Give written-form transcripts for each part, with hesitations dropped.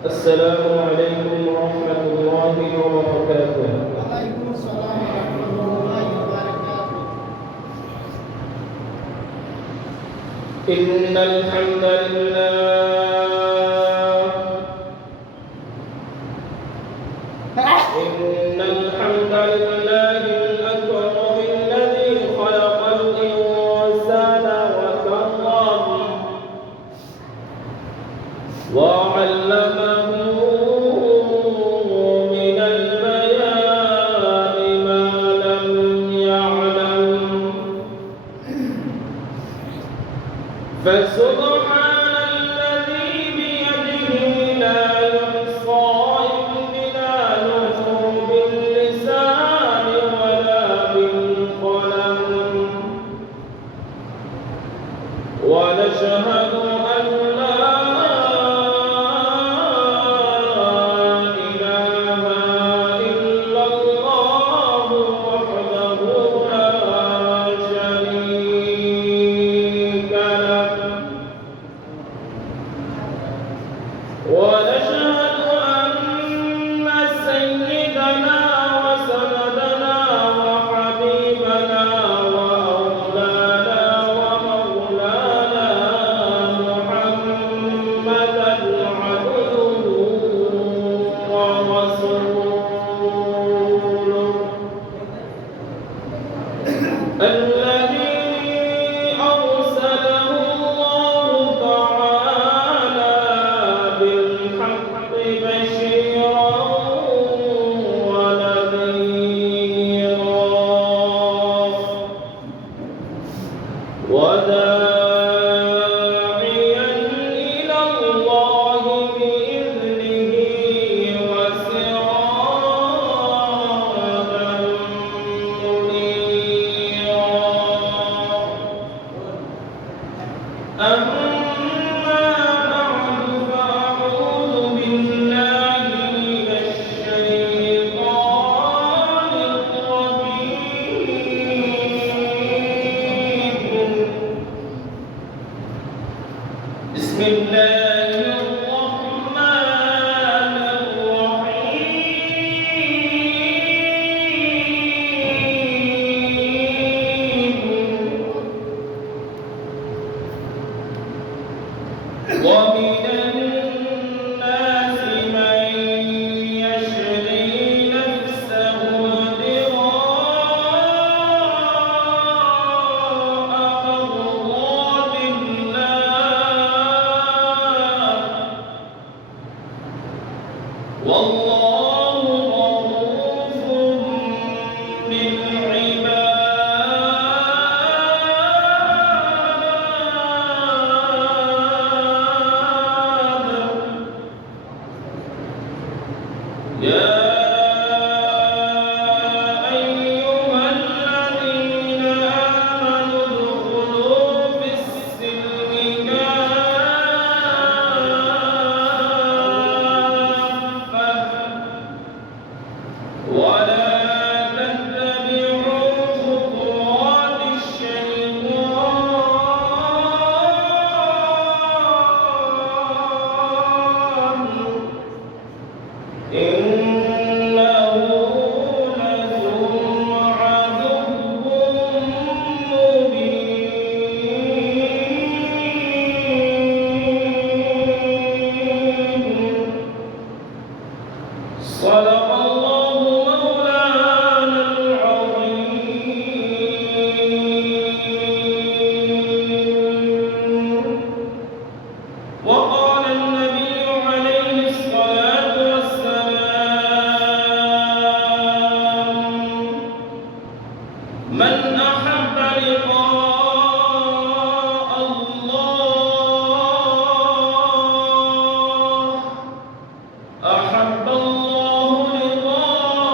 السلام عليكم ورحمة الله وبركاته. وعليكم السلام ورحمة الله وبركاته. إن الحمد لله الأكرم الذي خلق الإنسان وكرمه وعلمه من البيان ما لم يعلم فسبحان الذي بيده لا يحصى إمتلاله باللسان ولا بالقلم ونشهد أن لا إله إلا الله وحده لا شريك له ونشهد أن سيدنا وسندنا وحبيبنا وأولانا ومولانا محمدا عبده ورسوله الذي أرسله الله تعالى بالحق بشيرا ونذيرا وداعيا إلى الله بإذنه وسراجا منيرا. أما بعد فأعوذ بالله من الشيطان الرجيم. بسم الله الرحمن الرحيم. ومن الناس من يشري نفسه ابتغاء مرضات الله والله رؤوف بالعباد. يا أيها الذين آمنوا ادخلوا في السلم كافة ولا تتبعوا خطوات الشيطان إنه لكم عدو مبين. صدق الله مولانا العظيم. وقال النبي عليه الصلاة والسلام: من أحب لقاء الله أحب الله لقاءه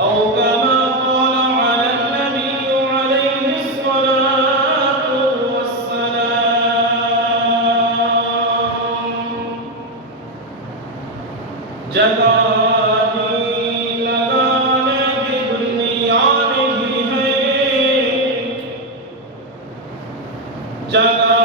أو كما قال على النبي عليه الصلاة والسلام. जगानी लगाने की दुनिया नहीं है, जगा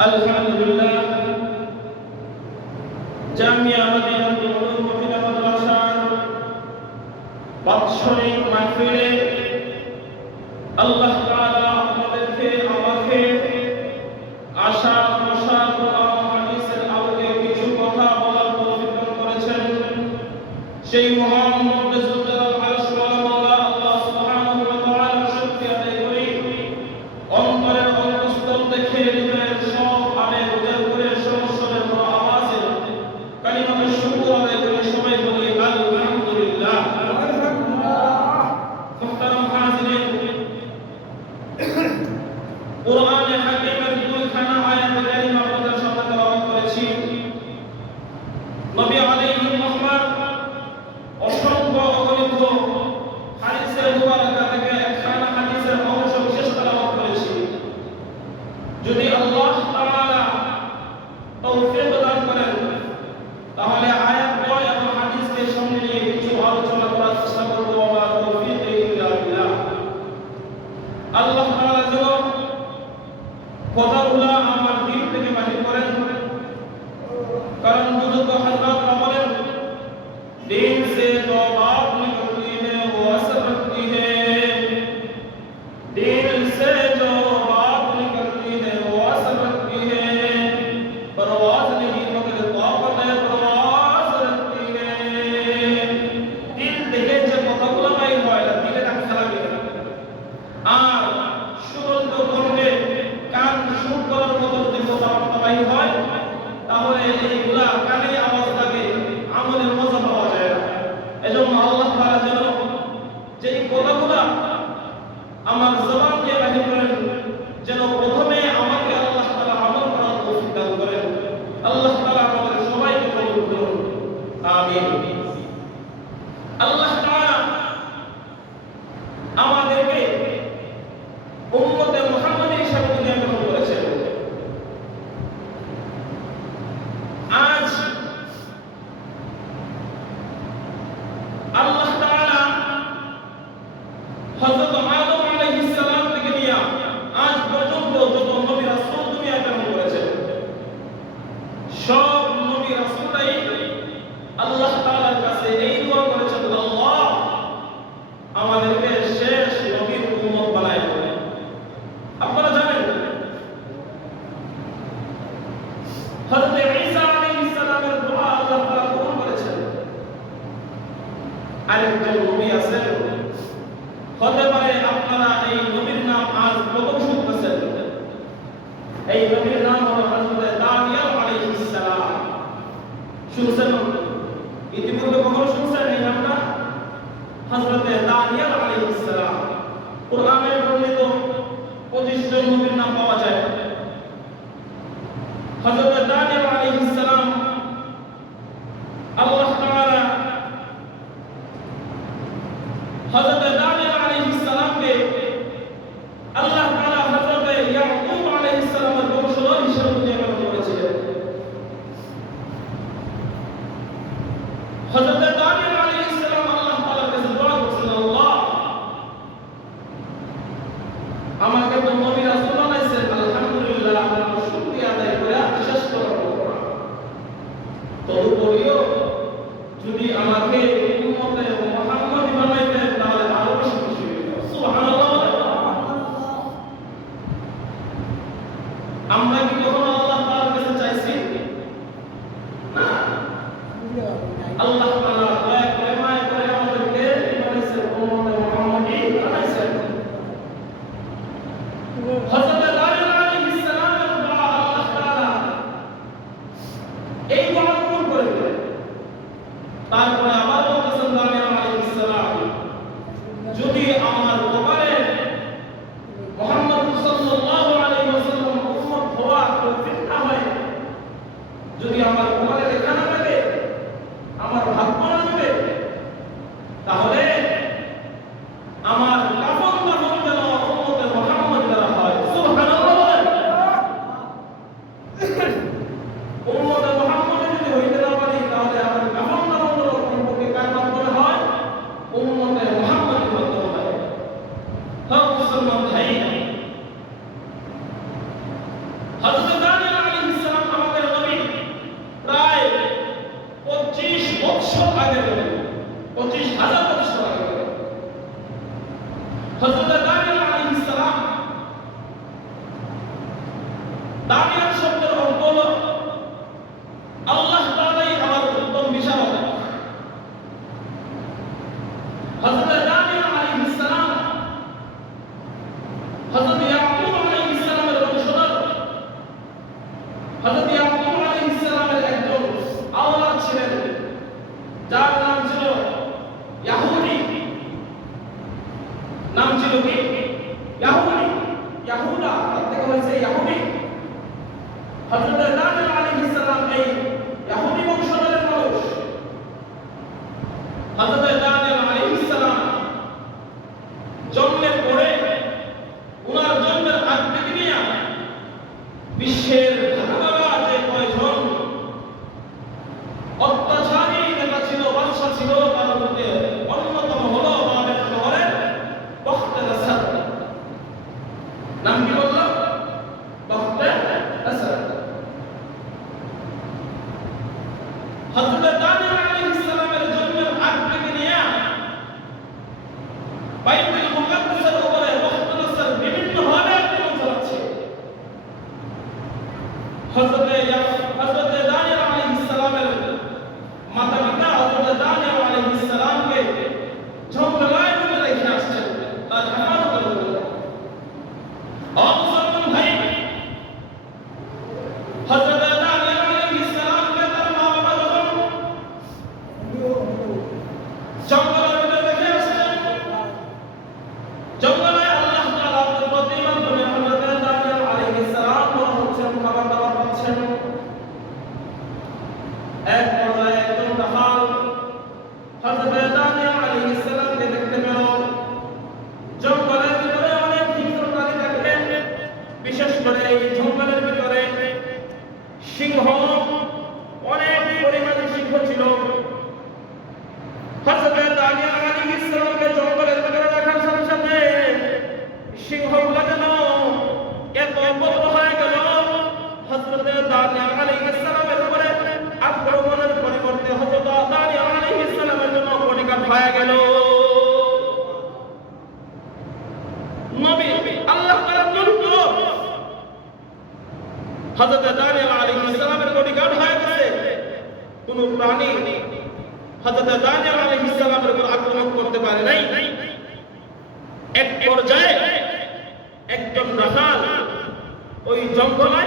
আলহামদুলিল্লাহ জামিয়া মদিনাতুল উলুম ওয়া মাদ্রাসার বাৎসরিক মাহফিলে আল্লাহ তাআলা আমাদেরকে আমাকে আশা আশা কোরআন হাদিসের আলোকে কিছু কথা বলার তৌফিক দান করেছেন। সেই মহান মুকদ্দাসুল জালাল আরশ ওয়ালা আল্লাহ সুবহানাহু ওয়া তাআলা শুকরিয়া আদায় করি। অন্তরের অন্তঃস্থল থেকে হৃদয়ের সব আবেগ উজাড় করে সমস্বরের বড় আওয়াজে কালিমাতুশ শুকর আদায় করে সবাই বলি আলহামদুলিল্লাহ। মুহতারাম হাজিরিন, কোরআনে হাকিমের দুইখানা আয়াত কারিমা আপনাদের সামনে তেলাওয়াত করেছি। নবী আলাইহির রহমত অসংখ্য অগণিত হাদিসের মুবারাকা থেকে একখানা হাদিসের অংশ বিশেষ তেলাওয়াত করেছি। যদি আল্লাহ তাআলা তৌফিক দান করেন তাহলে আয়াত নয় এবং হাদিসকে সামনে নিয়ে কিছু আলোচনা করার চেষ্টা করব। ওয়া তৌফিক ইল্লা বিল্লাহ। আল্লাহ তাআলা যেন কথাগুলো আমার দিল থেকে বাহির করেন, কারণ বুজুর্গ হযরতরা বলেন দিল সে जो बात निकलती है वो असर रखती है, दिल से जो बात निकलती है वो असर रखती है, परवाज नहीं मगर ताकत है परवाज रखती है। दिल থেকে যে কথাগুলো বাইর হয় না দিলে রাখতে লাগে, আর শুদ্ধ কণ্ঠে কান শুদ্ধ করার মতো যদি কথা বাইর হয় তাহলে এইগুলা কানে আওয়াজ লাগে, আমলের মজা পাওয়া যায় না। এজন্য আল্লাহ তাআলা যেন যেই কথাগুলা আমার জবান দিয়ে বাহির করেন যেন প্রথমে আমাকে আল্লাহ তাআলা আমল করার তৌফিক দান করেন। আল্লাহ তাআলা আমাদের সবাইকে কবুল করুন, আমিন। আল্লাহ তাআলা আমাদেরকে উম্মতে মুহাম্মাদী হিসেবে দুনিয়া গ্রহণ করেছেন। আজ আল্লাহ তাআলা হযরত আদম আলাইহিস সালাম থেকে নিয়ে আজ পর্যন্ত যত নবী রাসূল দুনিয়া গ্রহণ করেছেন সব নবী রাসূলরাই আল্লাহ তাআলার কাছে এই দোয়া করেছেন, আল্লাহ আমাদেরকে শেষ নবীর উম্মত বানায় দেন। আপনারা জানেন হযরত ঈসা আলাইহিস সালামের দোয়া আল্লাহ তাআলা কবুল করেছেন। আরেকজন নবী আছেন, হতে পারে আপনারা এই নবীর নাম আজ প্রথম শুনতেছেন। এই নবীর নাম হলো হযরত দানিয়েল আলাইহিস সালাম। শুনছেন? ইতিপূর্বে কখনো শুনছেন এই নামটা? হযরত দানিয়েল আলাইহিস সালাম। কোরআনে বর্ণিত 25 জন নবীর নাম পাওয়া যায়। হযরত দানিয়েল আলাইহিস সালাম আল্লাহ তাআলা হযরত দানিয়েল আলাইহিস সালামকে আল্লাহ তাআলা হযরত ইয়াকুব আলাইহিস সালামের বংশধর হিসেবে দুনিয়া গ্রহণ করেছিলেন। হযরত দানিয়েল আলাইহিস সালাম আল্লাহ তাআলার কাছে দোয়া করছেন, আল্লাহ আমাকে তো নবী রাসূল বানাইছেন, আলহামদুলিল্লাহ আপনার শুকরিয়া আদায় করে শেষ করার পর তদুপরিও যদি আমাকে উম্মতে মুহাম্মাদী বানাইতেন তাহলে আরো বেশি খুশি হইতাম। সুবহানাল্লাহ। আমরা কি কখনো আল্লাহ তাআলার কাছে চাইছি? না। আল্লাহ তাআলা দয়া করে মায়া করে আমাদেরকে বানাইছেন, উম্মতে মুহাম্মাদী বানাইছেন। হযরত দানিয়েল আলাইহিস সালামের দোয়া আল্লাহ তাআলা এই দোয়া কবুল করে দিলেন। তারপরে আবার বলতেছেন দানিয়েল আলাইহিস সালাম, যদি আমার কপালে মুহাম্মদ সাল্লাল্লাহু আলাইহি ওয়াসাল্লাম উম্মত হওয়া তৌফিক না হয়, যদি আমার কপালে লেখা না থাকে, আমার ভাগ্য না হবে, তাহলে আমার কাফন দাফন যেন উম্মতে মুহাম্মদ দ্বারা হয়। সুবহানাল্লাহ। 30,000 বছর আগে হযরত দানিয়েল আলাইহিস সালাম, দানিয়েল শব্দের অর্থ হলো আল্লাহ তাআলাই আমার উত্তম বিচারক। হযরত দানিয়েল আলাইহিস সালাম হযরত ইয়াকুব আলাইহিস সালামের বংশধর। হযরত ইয়াকুব আলাইহিস সালামের একজন আওলাদ ছিলেন যার নাম ছিল ইয়াহুদি। নাম ছিল কি? ইয়াহুদি, ইয়াহুদা, তার থেকে হয়েছে ইয়াহুদি। হযরত দানিয়েল আলাইহিস সালাম এই ইয়াহুদি বংশধরের মানুষ। হযরত দানিয়েল আলাইহিস সালাম জন্মের পরে, উনার জন্মের আগ থেকে নিয়ে বিশ্বের ধারাবাবা যে কয়জন অত্যাচারী নেতা ছিল, বাদশা ছিল, তার মধ্যে অন্যতম হলো বাবেল শহরের বখত-এ-নসর। নাম কি বললাম? বখত-এ-নসর। হযরত দানিয়েল আলাইহিস সালামের জন্মের আগ থেকে নিয়ে বাইতুল মুকাদ্দাসের উপরে বখত-এ-নসর বিভিন্ন ভাবে আক্রমণ চালাচ্ছে। হযরত দানিয়েল আলাইহিস সালামের মাতা-পিতা হযরত দানিয়েল আলাইহিস সালামকে ঝঙ্গলায় ডুবে রেখে আসছেন, তার হেফাজত করবেন। মুসলমান ভাই, হযরত দানিয়েল আলাইহিস সালামকে তার মা-বাবা যখন জঙ্গলের ভিতরে রেখে আসছেন, জঙ্গলে আল্লাহ তাআলা কুদরতের মাধ্যমে হযরত দানিয়েল আলাইহিস সালাম বড় হচ্ছেন, খাবার দাবার পাচ্ছেন। এক পর্যায়ে একজন রাখাল হযরত দানিয়েল আলাইহিস সালামকে দেখতে পেল। জঙ্গলের ভিতরে অনেক হিংস্র প্রাণী থাকতেন, বিশেষ করে এই জঙ্গলের ভিতরে সিংহ, অনেক পরিমাণে সিংহ ছিল। হযরত দানিয়েল আলাইহিস সালামকে জঙ্গলের ভিতরে রাখার সাথে সাথে সিংহগুলো যেন এত বড় হয়ে গেল, হযরত দানিয়েল আলাইহিস সালামের উপরে আক্রমণের পরিবর্তে হযরত দানিয়েল আলাইহিস সালামের জন্য বডিগার্ড হয়ে গেল। নবী আল্লাহ তাআলা নূরত হযরত দানিয়েল আলাইহিস সালামের বডিগার্ড হয়ে গেছে। কোন প্রাণী হযরত দানিয়েল আলাইহিস সালামের উপর আক্রমণ করতে পারে নাই। এক পর্যায়ে একজন রাখাল ওই জঙ্গলে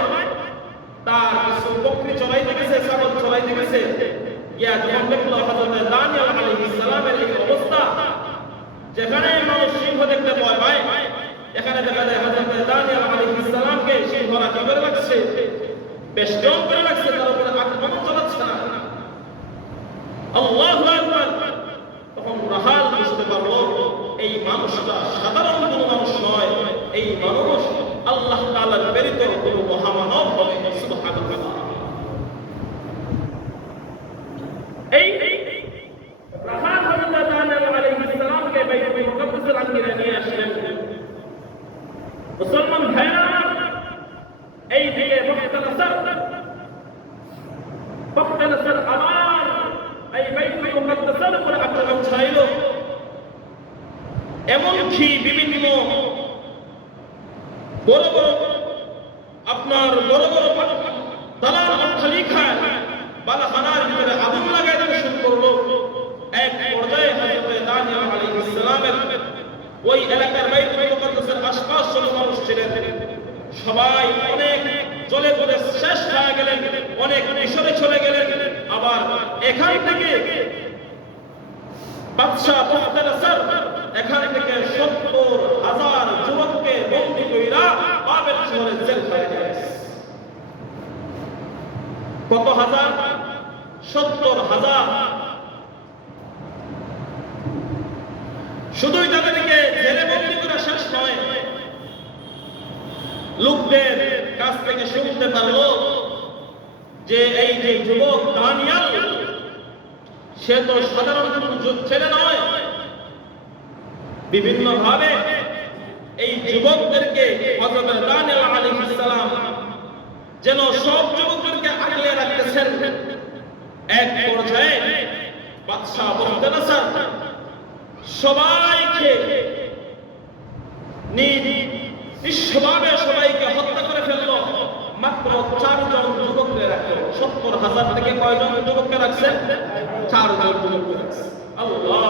তার কিছু বকরি চড়াইতে গেছে, ছাগল চড়াইতে গেছে, গিয়া যখন দেখলো হযরত দানিয়েল আলাইহিস সালামের এই অবস্থা, যেখানে মানুষ সিংহ দেখতে ভয় পায়, এখানে দেখা যায় হযরত দানিয়েল আলাইহিস সালামকে সিংহরা কি করে রাখছে, বেষ্টন করে রাখছে, তার উপরে আক্রমণ চালাচ্ছে না। আল্লাহু আকবার! তখন রাখাল বুঝতে পারলো এই মানুষটা সাধারণ কোনো মানুষ নয়, এই মানুষ আল্লাহ তাআলার প্রেরিত কোনো মহামানব হবে। সুবহানাল্লাহ! এই রাখাল হযরত দানিয়েল আলাইহিস সালামকে বাইতুল মুকাদ্দাসের আঙ্গিনায় নিয়ে আসলেন। মুসলমান ভাইরা, এই দিকে বখত-এ-নসর আবার এই বাইতুল মুকাদ্দাসের উপরে আক্রমণ চালাইল। এমনকি বিভিন্ন বড় বড় দালান অট্টালিকায় বালাখানার ভিতরে আগুন লাগাই দিতে শুরু করলো। এক পর্যায়ে হযরত দানিয়েল আলাইহিস সালামের ওই এলাকার বাইতুল মুকাদ্দাসের আশপাশ যত মানুষ ছিলেন, সবাই অনেক জ্বলে পুড়ে শেষ হয়ে গেলেন, অনেক মিশরে চলে গেলেন। আবার এখান থেকে বাদশা বখত-এ-নসর এখান থেকে 70,000 যুবককে বন্দী কইরা বাবেল শহরে জেলখানায় যায়। কত হাজার? 70,000। শুধুই তাদেরকে জেলে বন্দী করা শেষ নয়, লোকদের কাছ থেকে শুনতে পারলো যে এই যে যুবক দানিয়েল, সে তো সাধারণ কোনো ছেলে নয়। বিভিন্ন ভাবে এই যুবকদেরকে হযরত দানিয়েল আলাইহিস সালাম যেন সব যুবকদেরকে আগলে রাখতেছেন। এক পর্যায়ে বাদশা বখত-এ-নসর সবাইকে নিঃস্বভাবে সবাইকে হত্যা করে ফেলল, মাত্র 4 জন যুবককে রাখলো। 70,000 থেকে কয়জন যুবককে রাখছে? 4 জন যুবককে রাখছে। আল্লাহ।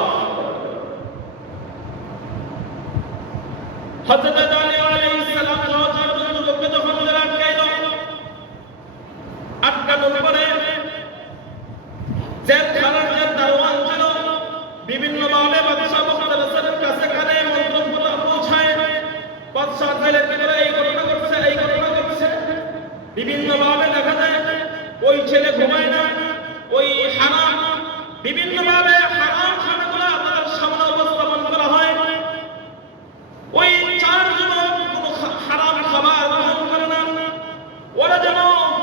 হযরত দানি আলাইহিস সালাম 4 জন যুবককে যখন আটকাইল, আটকানোর পরে জেলখানার যে দারোয়ান ছিল বিভিন্ন ভাবে বাদশা মুখতারাসের কাছে কানে মন্ত্র পৌঁছায়। বাদশা জেলের ভিতরে এই ঘটনা ঘটছে, এই ঘটনা ঘটছে। বিভিন্ন ভাবে দেখা যায় ওই ছেলে ঘুমায় না, ওই হারাম বিভিন্ন ভাবে হারাম খানাগুলো তার সামনে উপস্থাপন করা হয়। ওই 4 যুবক কোনো হারাম খাবার গ্রহণ করে না। ওরা যেন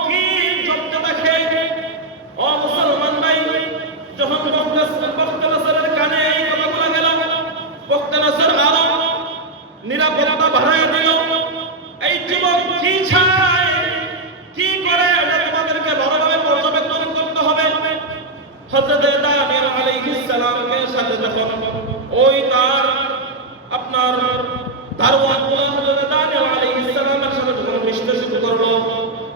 কি জব্দ দেখে। ও মুসলমান ভাই, যখন মুখতারাসের কানে এই কথাগুলো গেল, মুখতারাসের আরো নিরাপত্তা বাড়ায় দিল। এই যুবক কি চায়, কি করে, এটা তোমাদেরকে ভালোভাবে পর্যবেক্ষণ করতে হবে। হযরত দানি আলাইহিস সালামকে সাথে যখন ওই তার আপনার দারোয়ান হযরত দানি আলাইহিস সালামের সাথে যখন মিশতে শুরু করলো,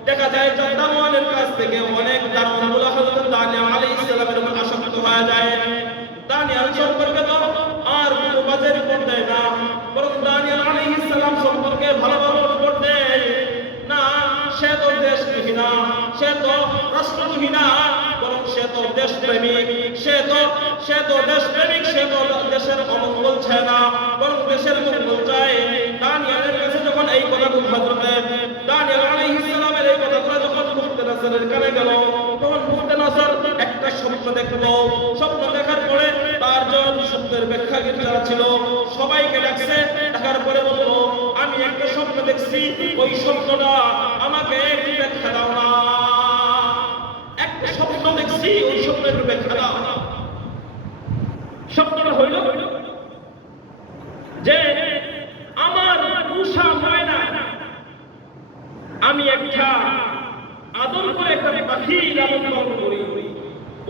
দেখা যায় যে দারোয়ানের কাছ থেকে অনেক দারোয়ানগুলো হযরত দানি আলাইহিস সালামের উপর আসক্ত হয়ে যায়। দানিয়াল সম্পর্কে তো আর কোনো বাজে রিপোর্ট দেয় না, বরং দানিয়াল আলাইহিস সালাম সম্পর্কে ভালোভাবে রিপোর্ট দেয় না। সে তো দেশদ্রোহী না, সে তো রাষ্ট্রদ্রোহী না, বরং সে তো দেশপ্রেমিক। সে তো দেশপ্রেমিক, সে তো দেশের অমঙ্গল চায় না, বরং দেশের মঙ্গল চায়। দানিয়ালের কাছে যখন এই কথাগুলো হযরত দানিয়াল আলাইহিস সালামের এই কথাগুলো যখন মুখতারাসের কানে গেল, তখন মুখতারাসের একটা স্বপ্ন দেখলো। স্বপ্ন দেখার পরে তার যত স্বপ্নের ব্যাখ্যাকারী যারা ছিল সবাইকে ডাকছে। ডাকার পরে বলল, আমি একটা স্বপ্ন দেখছি, ওই স্বপ্নটা আমাকে একটু ব্যাখ্যা দাও না। একটা স্বপ্ন দেখছি, ওই স্বপ্নের একটু ব্যাখ্যা দাও। স্বপ্নটা হইল যে আমার উষা ময়না, আমি একটা আদর করে একটা পাখি লালন পালন করি।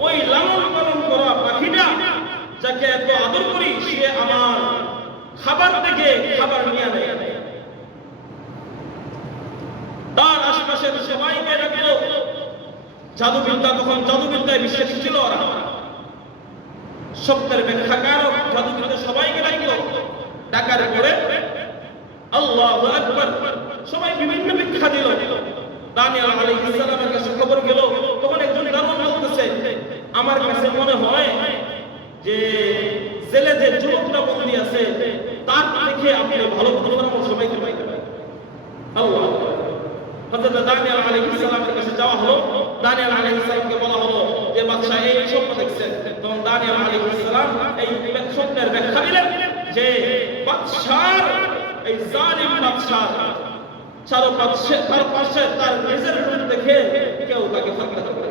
ওই লালন পালন করা পাখিটা যাকে এত আদর করি, সে আমার খাবার থেকে খাবার নিয়ে নেয়। তার আশপাশের সবাইকে ডাকলো। জাদুবিদ্যা, তখন জাদুবিদ্যায় বিশ্বাসী ছিল ওরা। স্বপ্নের ব্যাখ্যাকারক জাদুবিদ্যা সবাইকে ডাকলো। ডাকার পরে আল্লাহু আকবার, সবাই বিভিন্ন ব্যাখ্যা দিল। দানিয়াল আলাইহিস সালামের কাছে খবর গেল। তখন একজন দারোয়ান বলতেছে, আমার কাছে মনে হয় যে জেলে যে যুবকটা বন্দী আছে তার দেখে আপনি ভালো পরামর্শ পাইতে পারেন। আল্লাহ। হযরত দানিয়াল আলাইহিস সালামের কাছে যাওয়া হলো। দানিয়াল আলাইহিস সালামকে বলা হলো যে বাদশা এই স্বপ্ন দেখছেন। তখন দানিয়াল আলাইহিস সালাম এই স্বপ্নের ব্যাখ্যা দিলেন যে বাদশার এই জালিম বাদশা চারপাশে তার নিজের রূপ দেখে কেউ তাকে হত্যা করে।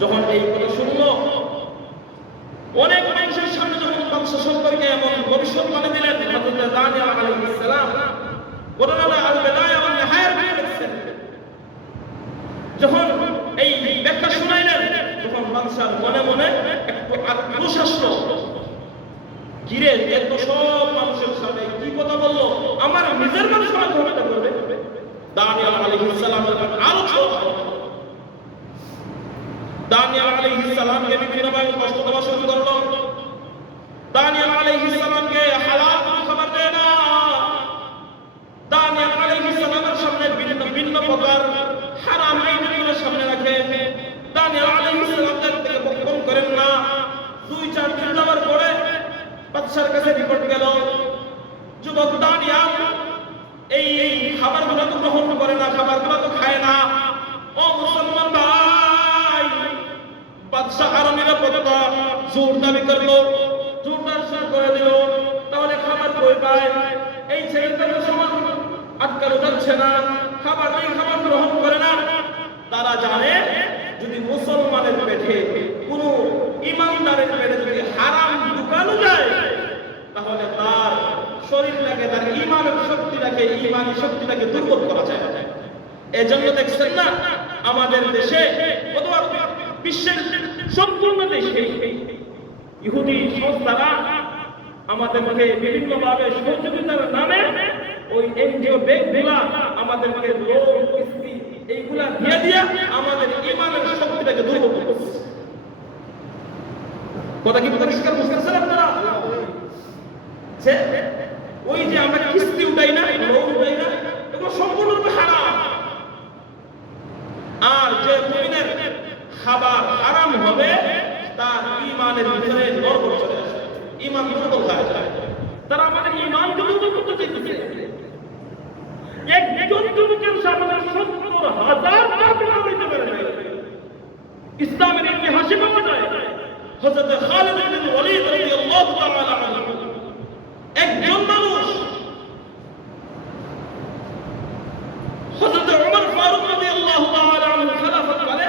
যখন এই কথা শুনলো, অনেক মানুষের সামনে যখন বাদশা সম্পর্কে এমন ভবিষ্যৎবাণী দিলেন, হযরত দানিয়াল আলাইহিস সালাম ঘটনাটা আল-বিদায়া ওয়ান নিহায়ার দিয়ে লিখছেন। যখন এই ব্যাখ্যা শুনাইলেন, তখন বাদশার মনে মনে একটু আক্রোশ আসলো। কিরে, এত সব মানুষের সামনে কি কথা বললো, আমার নিজের মানুষ আমাকে হত্যা করবে। দানিয়াল আলাইহিস সালামের আরো ছোট। দানিয়াল আলাইহিস সালামকে বিভিন্নভাবে কষ্ট দেওয়া শুরু করলো। দানিয়াল আলাইহিস সালামকে হালাল খাবার দেয় না। দানিয়াল আলাইহিস সালামের সামনে বিভিন্ন প্রকার হারাম আইনগুলো সামনে রাখে। দানিয়াল আলাইহিস সালাম থেকে বক্ষণ করেন না। 2-4 দিন যাওয়ার পরে বাদশার কাছে রিপোর্ট গেল, যুবক দানিয়াল এই খাবারগুলো তো গ্রহণ করে না, খাবারগুলো তো খায় না। ও মুসলমান ভাই, বাদশা আরো নিরাপত্তা জোর দাবি করলো, জোরদার শুরু করে দিল। তাহলে খাবার কই পায়? এই ছেলেটাকে সমান আটকানো যাচ্ছে না, খাবার নেই, খাবার গ্রহণ করে না। তারা জানে যদি মুসলমানের পেটে কোনো ইমানদারের পেটে যদি হারাম ঢুকানো যায়, তাহলে তার শরীরটাকে, তার ইমানের শক্তিটাকে, ইমানি শক্তিটাকে দুর্বল করা যায়। এজন্য দেখছেন না আমাদের দেশে অথবা বিশ্বের সম্পূর্ণ দেশে ইহুদি সংস্থারা আমাদেরকে বিভিন্নভাবে সহযোগিতার নামে ওই এনজিও ব্যাংকগুলা আমাদেরকে লোন কিস্তি এইগুলা দিয়ে দিয়ে আমাদের ইমানের শক্তিটাকে দুর্বল করছে। কথা কি পরিষ্কার বুঝতেছেন আপনারা? যে ওই যে আমরা কিস্তি উঠাই না, লোন উঠাই না, এগুলো সম্পূর্ণরূপে হারাম। আর যে মুমিনের খাবার হারাম হবে তার ইমানের ভিতরে নরবর চলে আসে, ইমান দুর্বল হয়ে যায়। তারা আমাদের ইমানকে দুর্বল করতে চাইতেছে। একজন যুবকের সামনে ৭০,০০০ কাফের হইতে পারে না। ইসলামের ইতিহাসে পাওয়া যায় হযরত খালিদ বিন ওয়ালিদ রাদিয়াল্লাহু তাআলা আনহু একজন মানুষ হযরত ওমর ফারুক রাদিয়াল্লাহু তাআলা আনহু খেলাফত কালে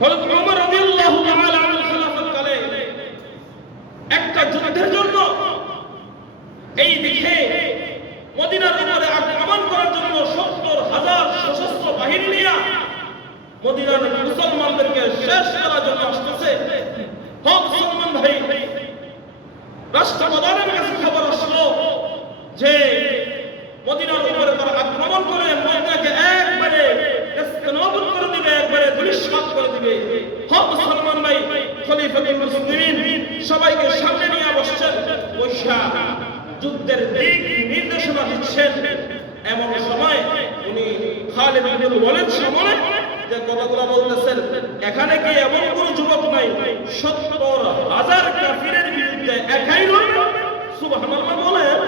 হযরত ওমর রাদিয়াল্লাহু তাআলা আনহু খেলাফত কালে একটা যুদ্ধের জন্য এই দিকে মদিনার উপরে আক্রমণ করার জন্য ৭০,০০০ সশস্ত্র বাহিনী নিয়ে মদিনার মুসলমানদেরকে শেষ করার জন্য আসতেছে। মুসলমান ভাই, রাষ্ট্রপ্রধানের কাছে খবর আসলো যে মদিনার উপরে তারা আক্রমণ করে মদিনাকে একবারে নেস্তনাবুদ করে দিবে, একবারে ধূলিসাৎ করে দিবে। মুসলমান ভাই, খলিফাতুল মুসলিমিন সবাইকে সামনে নিয়ে বসছেন, বৈশা যুদ্ধের দিক নির্দেশনা দিচ্ছেন। এমন সময় উনি খালিদ বিন ওয়ালিদ সামনে যে কথাগুলো বলতেছেন, এখানে কি এমন কোন যুবক নাই ৭০,০০০ কাফিরের বিরুদ্ধে একাই লড়বে? সুবহানাল্লাহ বলেন।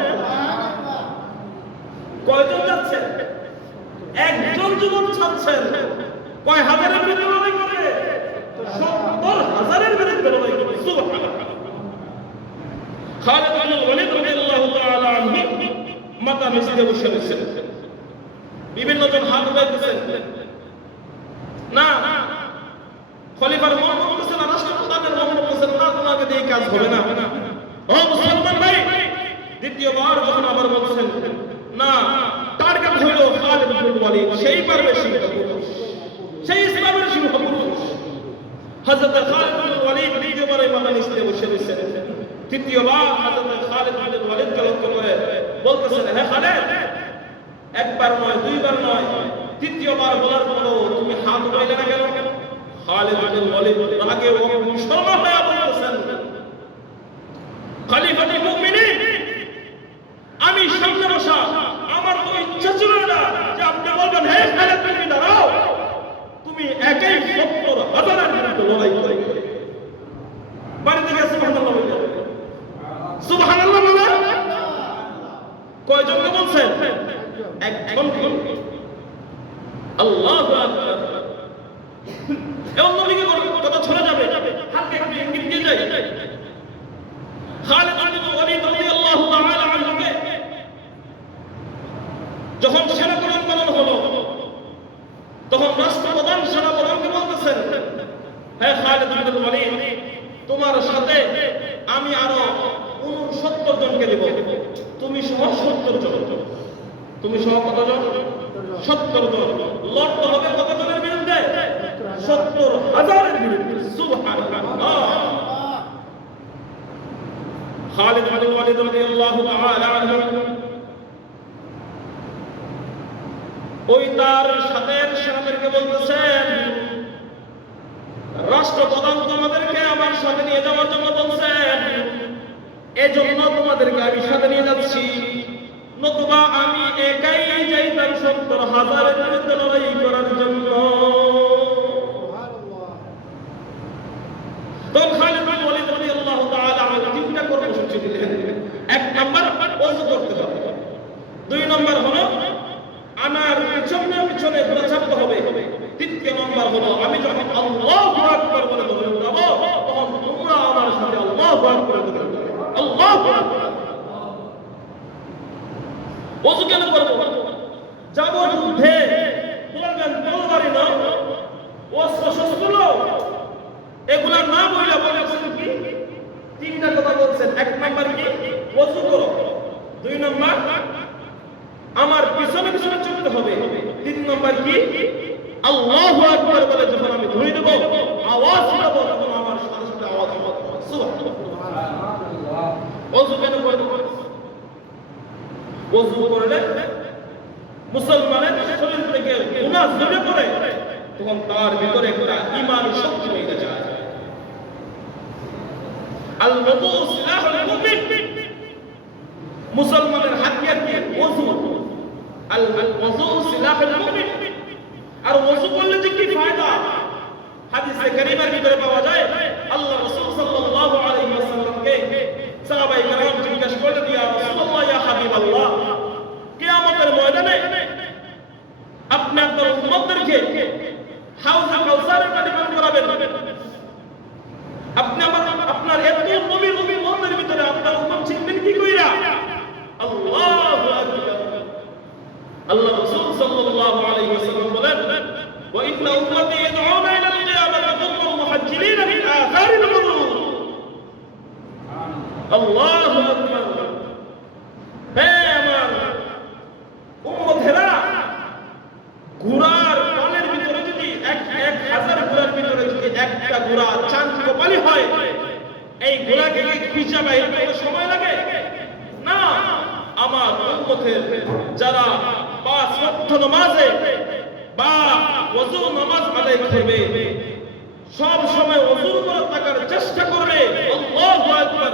কয়জন যাচ্ছেন? একজন যুবক যাচ্ছেন। কয় হাজারের বিরুদ্ধে লড়াই করে? ৭০,০০০-এর বিরুদ্ধে লড়াই করে। সুবহানাল্লাহ। খালিদ বিন ওয়ালিদ রাদিয়াল্লাহু তাআলা আনহু মাথা নিচে বসে আছেন। বিভিন্ন জন হাত উঠাইতেছেন। না, খলিফার মন করতেছেন না, রাষ্ট্রপ্রধানের মন করতেছেন না, তোমাকে দিয়ে কাজ হবে না। ও মুসলমান ভাই, দ্বিতীয়বার যখন আবার বলছেন না, টার্গেট হইল খালিদ বিন ওয়ালিদ, সেই পারবে সিংহপুরুষ, সেই ইসলামের সিংহপুরুষ হযরত খালিদ বিন ওয়ালিদ দ্বিতীয়বারে মাথা নিচে বসে আছেন। তৃতীয়বার হযরত খালিদ বিন ওয়ালিদকে লক্ষ্য করে বলতেছেন, হে খালিদ, একবার নয়, দুইবার নয়, তৃতীয়বার বলার পরও তুমি হাত উঠাইলে না কেন? খালিদ বিন ওয়ালিদ রাগে অগ্নিশর্মা হয়ে বলতেছেন, খলিফাতুল মুমিনিন, আমি সামনে বসা, আমার তো ইচ্ছা ছিল না যে আপনি বলবেন, হে খালিদ, তুমি দাঁড়াও, তুমি একাই ৭০,০০০-এর বিরুদ্ধে লড়াই করবে। বাড়িতে গিয়ে সুবহানাল্লাহ বলবেন। সুবহানাল্লাহ বলেন। কয়জনকে বলছেন? একজন। আল্লাহু আকবার। অন্যদিকে কথা ছড়া যাবে, হালকা একটু ইঙ্গিত দিয়ে যায়। খালিদ বিন ওয়ালিদ রাদিয়াল্লাহু তাআলা আনহুকে যখন সেনাপ্রধান বানানো হলো, তখন রাষ্ট্রপ্রধান সেনাপ্রধানকে বলতেছেন, হে খালিদ বিন ওয়ালিদ, তোমার সাথে আমি আরো ৬৯ জনকে দেব, তুমি সহ ৭০ জন। তুমি সহ কতজন? ৭০ জন। লড়তে হবে কতজনের বিরুদ্ধে? ৭০,০০০-এর বিরুদ্ধে। সুবহানাল্লাহ। খালিদ বিন ওয়ালিদ রাদিয়াল্লাহু তাআলা আনহু ওই তার সাথে সেনাদেরকে বলতেছেন, রাষ্ট্রপ্রধান তোমাদেরকে আমার সাথে নিয়ে যাওয়ার জন্য বলছেন, এজন্য তোমাদেরকে আমি সাথে নিয়ে যাচ্ছি, নতুবা আমি একাই যাইতাম ৭০,০০০-এর বিরুদ্ধে লড়াই করার জন্য। তখন খালিদ বিন ওয়ালিদ রাদিয়াল্লাহু তাআলা আনহু তিনটা কর্মসূচি দিলেন। ১ নাম্বার, ওযু করতে হবে। ২ নাম্বার হলো আমার পিছনে পিছনে ঘোড়া চাপতে হবে। ৩ নাম্বার হলো আমি যখন আল্লাহু আকবার বলে দৌড়ে উঠাবো, তখন তোমরা আমার সাথে আল্লাহু আকবার বলে দৌড়ে উঠাবে। আল্লাহু আকবার। ওযু কেন করব? যাব যুদ্ধে, বলবেন তরবারি নাও, অস্ত্র শস্ত্র নাও, এগুলা না বইলা বলেছেন কি? ৩টা কথা বলছেন। ১ নাম্বার কি? ওযু করো। ২ নাম্বার, আমার পিছনে পিছনে চলতে হবে। ৩ নাম্বার কি? আল্লাহু আকবার বলে যখন আমি ধরে দেব, আওয়াজ করব তখন আমার সাথে সাথে আওয়াজ হবে সুবহানাল্লাহ। ওযু কেন করব? ওযু করলে মুসলমানের শরীর থেকে গুনাহ ঝরে পড়ে, তখন তার ভিতরে একটা ঈমানি শক্তি হয়ে যায়। আল ওযু সিলাহুল মুমিন, মুসলমানের হাতিয়ার কি? ওযু। আল ওযু সিলাহুল মুমিন। আর ওযু করলে যে কি ফায়দা, হাদিসে কারীমের ভিতরে পাওয়া যায়। আল্লাহ রাসূল সাল্লাল্লাহু আলাইহি ওয়াসাল্লামকে সাহাবায়ে কেরাম জিজ্ঞাসা করলেন, ইয়া রাসূলুল্লাহ, ইয়া হাবিবাল্লাহ, কিয়ামতের ময়দানে আপনি আপনার উম্মতদেরকে হাউজে কাউসারের পানি পান করাবেন, আপনি আপনার এত নবীর উম্মতের ভিতরে আপনার উম্মত চিনবেন কি কইরা? আল্লাহু আকবার। আল্লাহ রাসূল সাল্লাল্লাহু আলাইহি ওয়াসাল্লাম বলেন, ওয়া ইন্না উম্মতি ইয়াদউনা ইলা আল-কিয়ামাতি গুররান মুহাজ্জিলিন মিন আথারিল ওযু। আল্লাহু আকবার। হে আমার উম্মতেরা, ঘোড়ার পালের ভিতরে যদি 1000 ঘোড়ার ভিতরে যদি একটা ঘোড়া চাঁদ কপালি হয়, এই ঘোড়াকে কি খুঁজে বের করতে সময় লাগে? না। আমার উম্মতের যারা 5 ওয়াক্ত নামাজে বা ওযু নামাজ আদায় করবে, সব সময় ওযুর উপর থাকার চেষ্টা করবে, আল্লাহু আকবার,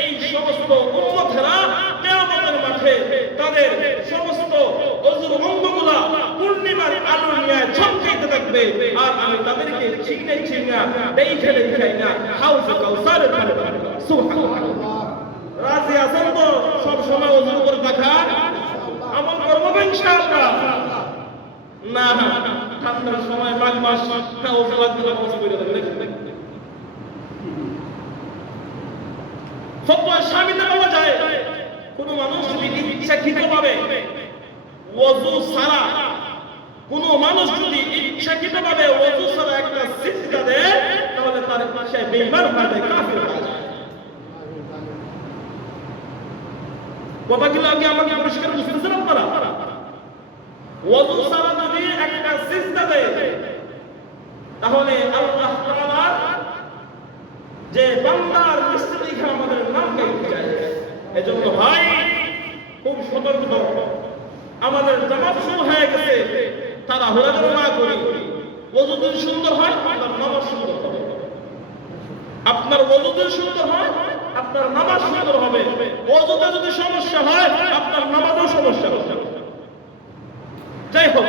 এই সমস্ত উম্মতেরা কিয়ামতের মাঠে তাদের সমস্ত ওযুর অঙ্গগুলা পূর্ণিমার আলোর ন্যায় ঝলকাইতে থাকবে। আর আমি তাদেরকে দেখে না হাউজে কাউসারের পানি পান করাবো। সুবহানাল্লাহ। রাজি আছেন তো সব সময় ওযুর উপর থাকা আমল করব ইনশাআল্লাহ? না, ঠান্ডার সময় মাঘ মাস ওযু লাগবে না, ওযু করে দেবেন। ফতোয়া শামিতে পাওয়া যায়, কোন মানুষ যদি ইচ্ছাকৃতভাবে ওযু ছাড়া, কোন মানুষ যদি ইচ্ছাকৃতভাবে ওযু ছাড়া একটা সিজদা দেয়, তাহলে তার পাশে বেঈমান হয়ে যায়, কাফির হয়ে যায়। কথাগুলো আগে আমাকে পরিষ্কার বুঝতেছেন আপনারা? ওযু ছাড়া যদি একটা সিজদা দেয়, তাহলে আল্লাহ তাআলা যে বান্দার লিস্টে লিখে আমাদের নাম কেটে যায়। এজন্য ভাই খুব সতর্ক, আমাদের জামাত শুরু হয়ে গেছে, তারা হুড়াহুড়ি না করি। ওযু যদি সুন্দর হয়, আপনার নামাজ সুন্দর হবে। আপনার ওযু যদি সুন্দর হয়, আপনার নামাজ সুন্দর হবে। ওযুতে যদি সমস্যা হয়, আপনার নামাজেও সমস্যা হবে। যাই হোক,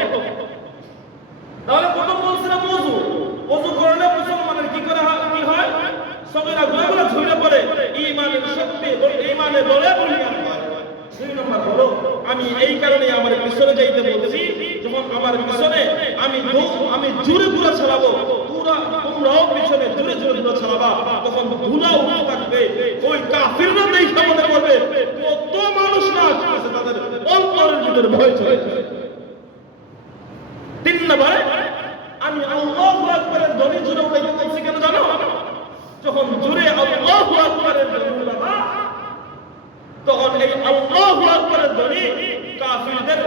তাহলে প্রথম বলছিলাম ওযু। ওযু করলে মুসলমানের কি হয়? সগীরা গুনাহগুলো ঝরে পড়ে, ঈমানের শক্তি, ঈমানে বলে বুনিয়াদ হয়। 2 নম্বর হলো, আমি এই কারণে আমার পিছনে যাইতে বলছি, যখন আমার পিছনে আমি জোরে ঘোড়া চালাবো, তোমরাও পিছনে জোরে জোরে ঘোড়া চালাবা, তখন ধুলা উঠতে থাকবে। ওই কাফিররা দেখে মনে করবে কত মানুষ না আসছে, তাদের অন্তরের ভিতরে ভয় চলে যায়। 3 নম্বরে, আমি আল্লাহু আকবারের ধ্বনি জোরে উঠাইতে বলছি কেন জানো? যখন জোরে আল্লাহু আকবারের ধ্বনি উঠাবা, তখন এই আল্লাহু আকবারের ধ্বনি কাফিরদের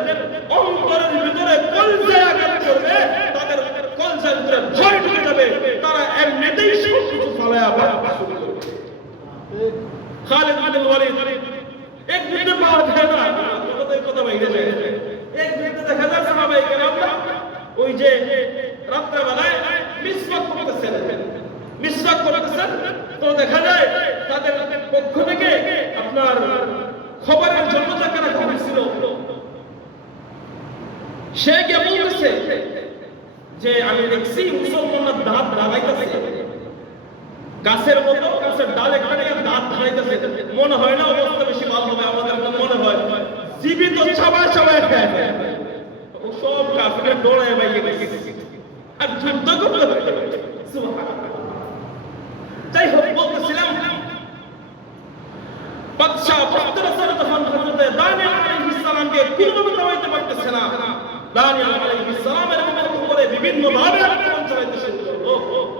অন্তরের ভিতরে কলজায় আঘাত করবে, তাদের কলজার ভিতরে ভয় ঢুকে যাবে, তারা এমনিতেই সব কিছু ফালায়া শুরু করবে। খালিদ বিন ওয়ালিদ এক মিনিটে পাওয়া যায় না, কথা বাইরে যায়। এক মিনিটে দেখা যায় সাহাবায়ে কেরামরা ওই যে রাত্রে বেলায় মিসওয়াক করতেছেন, তো দেখা যায় তাদের পক্ষ থেকে আপনার খবরের জন্য যাকে রাখা হয়েছিল, সে কে বলতেছে যে আমি দেখছি মুসলমানরা দাঁত ঢালাইতেছে, গাছের মতো গাছের ডাল একটা দাঁত ঢালাইতেছে। মনে হয় না অবস্থা বেশি ভালো হবে, আমাদের মনে হয় জীবিত চাবায় খায়। ও সব কাফিরের ডোরায় বাইরে গেছে আর যুদ্ধ করতে হবে। সুবহানাল্লাহ। যাই হোক, বলতেছিলাম বাদশা বখতিয়ার যখন হযরত দানিয়েল আলাইহিস সালামকে কোনোভাবে থামাইতে পারতেছে না, দানিয়েল আলাইহিস সালামের উপরে বিভিন্ন ভাবে আক্রমণ চালাইতে শুরু করলো।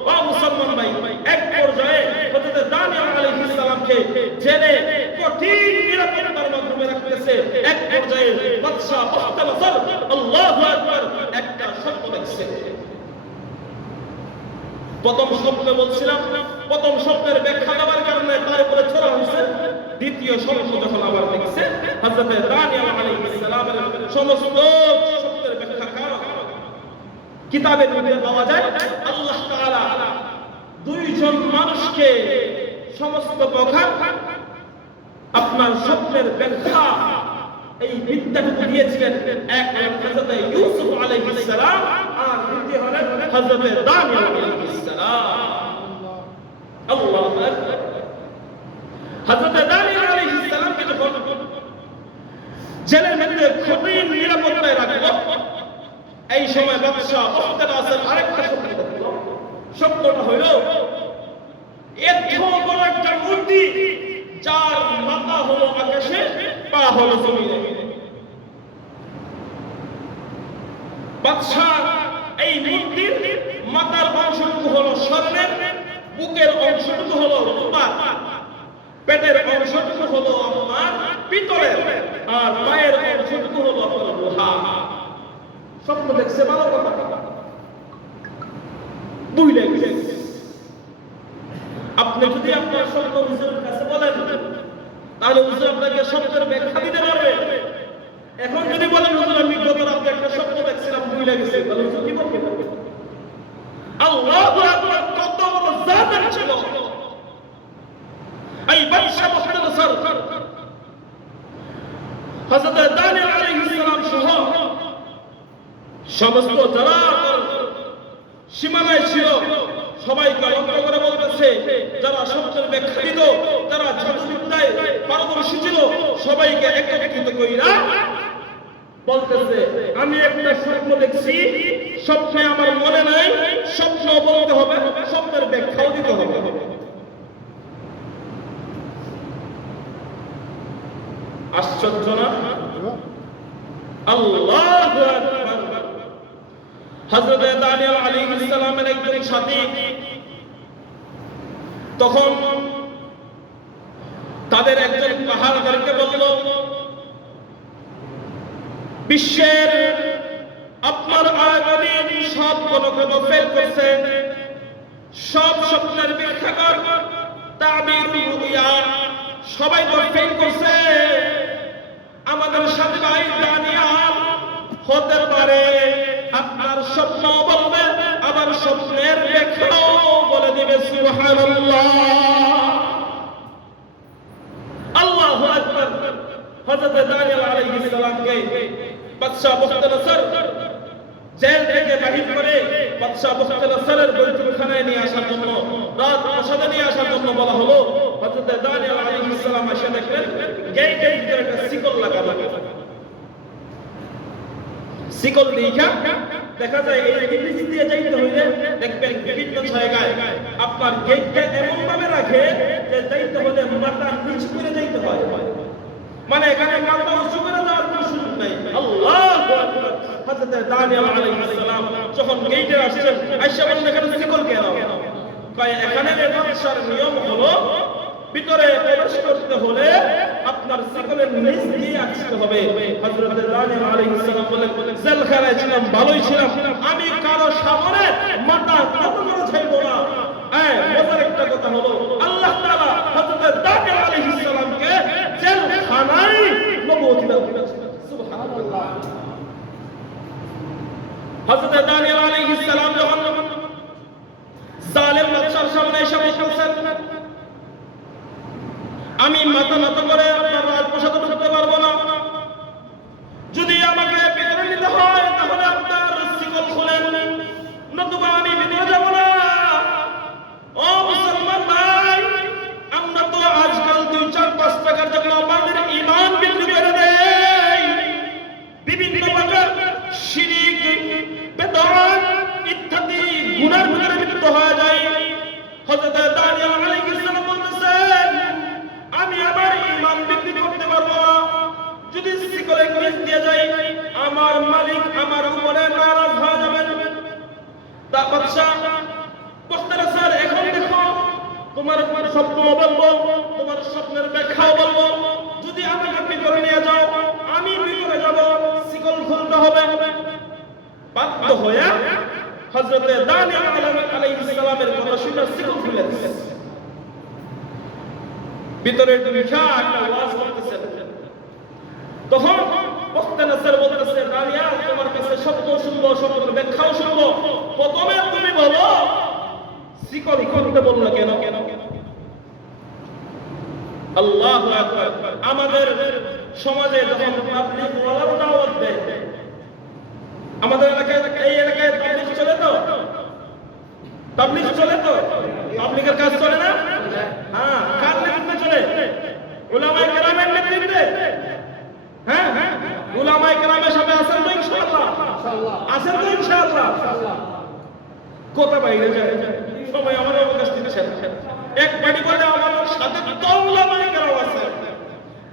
ও মুসলমান ভাই, এক পর্যায়ে হযরত দানিয়েল আলাইহিস সালামকে জেলে কঠিন নিরাপত্তার মাধ্যমে রাখতেছে। এক পর্যায়ে বাদশা বখতিয়ার আল্লাহু আকবার একটা শব্দ দেখছে, প্রথম স্বপ্নে বলছিলাম, প্রথম স্বপ্নের ব্যাখ্যা দেওয়ার কারণে তার উপরে ছড়া হয়েছে। দ্বিতীয় স্বপ্ন যখন আবার দেখছে, হযরত দানিয়েল আলাইহিস সালামের সমস্ত স্বপ্নের ব্যাখ্যা কিতাবের মধ্যে পাওয়া যায়। আল্লাহ তাআলা দুইজন মানুষকে সমস্ত প্রকার আপনার স্বপ্নের ব্যাখ্যা এই বিদ্যাটুকু দিয়েছিলেন। এক হযরত ইউসুফ আলাইহিস সালাম, আর দ্বিতীয় হলেন হযরত দানিয়েল আলাইহিস সালাম। আল্লাহু আকবার। হযরত দানিয়েল আলাইহিস সালামকে যখন জেলের মধ্যে কঠিন নিরাপত্তায় রাখলো, এই সময় বাদশা মুখতারাসের আরেকটা স্বপ্ন দেখলো। স্বপ্নটা হইল এত বড় একটা মূর্তি, যার মাথা হলো আকাশে, পা হলো জমিনে। বাদশা এই মূর্তির মাথার অংশটুকু হলো স্বর্ণের, বুকের অংশটুকু হলো রূপার, পেটের অংশটুকু হলো আপনার পিতলের, আর পায়ের অংশটুকু হলো আপনার লোহা। স্বপ্ন দেখছে, ভালো কথা, বুঝলে? আপনি যদি আপনার স্বপ্ন হুজুরের কাছে বলেন, তাহলে হুজুর আপনাকে স্বপ্নের ব্যাখ্যা দিতে পারবে। এখন যদি বলেন হুজুর আমি গত রাতে একটা স্বপ্ন দেখছিলাম, ভুলে গেছি, তাহলে হুজুর কি বলবেন? আল্লাহু আকবার, কত বড় জাত ছিল এই বাদশা মুখতারাসর। হযরত দানিয়েল আলাইহিস সালাম সহ সমস্ত যারা সীমানায় ছিল সবাইকে লক্ষ্য করে বলতেছে, যারা স্বপ্নের ব্যাখ্যা দিত, যারা জাদুবিদ্যায় পারদর্শী ছিল, সবাইকে একত্রিত কইরা বলতেছে, আমি একটা স্বপ্ন দেখছি, স্বপ্নে আমার মনে নাই, স্বপ্ন বলতে হবে, স্বপ্নের ব্যাখ্যাও দিতে হবে। আশ্চর্য না? আল্লাহু আকবার। হযরত দানিয়েল আলাইহিস সালামের একজন সাথী তখন তাদের একজন পাহাড়দারকে বলল, বিশ্বের আপনার আয়োজনে সব কোন ফেল করছে, সব স্বপ্নের ব্যাখ্যাকার তাবির রুইয়া সবাই তো ফেল করছে। আমাদের সাথে ভাই দানিয়েল হতে পারে আপনার স্বপ্ন বলবে, আবার স্বপ্নের ব্যাখ্যাও বলে দিবে। সুবহানাল্লাহ, আল্লাহু আকবার। হযরত দানিয়েল আলাইহিস সালামকে বাদশা মুখতারাসর জেল থেকে বাহির করে বাদশা মুখতারাসরের বৈঠকখানায় নিয়ে আসার জন্য, রাত প্রাসাদে নিয়ে আসার জন্য বলা হলো। হযরত দানিয়েল আলাইহিস সালাম এসে দেখলেন গেটের ভিতরে একটা শিকল লাগানো। শিকল দেখা যায় এই নিচ দিয়ে যাইতে হইলে দেখবেন বিভিন্ন জায়গায় আপনার গেটটা এমন ভাবে রাখে যে যাইতে হলে মাথা নিচু করে যাইতে হয়, মানে এখানে মাথা উঁচু করে যাওয়ার কোনো সুযোগ নাই। আল্লাহু আকবার। হযরত দানিয়েল আলাইহিস সালাম যখন গেটে আসছেন, আয়েশা বলেন এখানে শিকল কেন? কয় এখানে বাদশার নিয়ম হলো ভিতরে প্রবেশ করতে হলে আপনার শিকলের নিচ দিয়ে আসতে হবে। হযরত দানিয়েল আলাইহিস সালাম বলেন, জেলখানায় ছিলাম, ভালোই ছিলাম, আমি কারো সামনে মাথা নত করে যাইব না। মজার একটা কথা হলো, আল্লাহ তাআলা হযরত দানিয়েল আলাইহিস সালামকে জেলখানায় নবুয়ত দান করেছেন। সুবহানাল্লাহ। হযরত দানিয়েল আলাইহিস সালাম যখন জালেম বাদশার সামনে এসে বসেছেন, আমি মাথা নত করে আপনার রাজপ্রাসাদে ঢুকতে পারবো না, যদি আমাকে ভিতরে নিতে হয় তাহলে আপনার শিকল খুলেন, নতুবা আমি ভিতরে যাব না। ও মুসলমান ভাই, আমরা তো আজকাল 2-4-5 টাকার জন্য আমাদের ঈমান বিক্রি করে দেই, বিভিন্ন প্রকার শিরক, বেদাত ইত্যাদি গুনার ভিতরে লিপ্ত হয়ে যায়। হযরত দানিয়েল আলাইহিস সালাম বলতেছেন, আমি আমার ঈমান বিক্রি করতে পারবো না, যদি শিকলের নিচ দিয়ে যাই আমার মালিক আমার উপরে নারাজ হয়ে যাবেন। তা বাদশা মুখতারাসর, এখন দেখো তোমার স্বপ্ন বলবো, তোমার স্বপ্নের ব্যাখ্যাও বলবো, যদি আমাকে ভিতরে নিয়ে যাও আমি ভিতরে যাব, শিকল খুলতে হবে। বাধ্য হয়ে হযরতে দানিয়েল আলাইহিস সালামের কথা শুনে শিকল খুলে দিলেন। ভিতরে দুইটা একটা আওয়াজ করতেছে। তখন বখতানাসার বলতেছে, দানিয়েল তোমার কাছে শব্দ শুনবো, শব্দের ব্যাখ্যাও শুনবো, প্রথমে তুমি বলো শিকল খুলতে বললো কেন? আল্লাহু আকবার। আমাদের সমাজে যখন পাবলিক ওয়ালার দাওয়াত দেয়, আমাদের এলাকায় এই এলাকায় তাবলীগ চলে তো? তাবলীগ চলে তো? পাবলিকের কাজ চলে না? হ্যাঁ, কার নেতৃত্বে চলে? উলামায়ে কেরামের নেতৃত্বে। হ্যাঁ, উলামায়ে কেরামের সাথে আছেন তো ইনশাআল্লাহ? আছেন তো ইনশাআল্লাহ? কথা বাইরে যায়, সময় আমার অবকাশ দিচ্ছেন। এক বাড়ি বলে আমাদের সাথে তো উলামায়ে কেরাম আছে,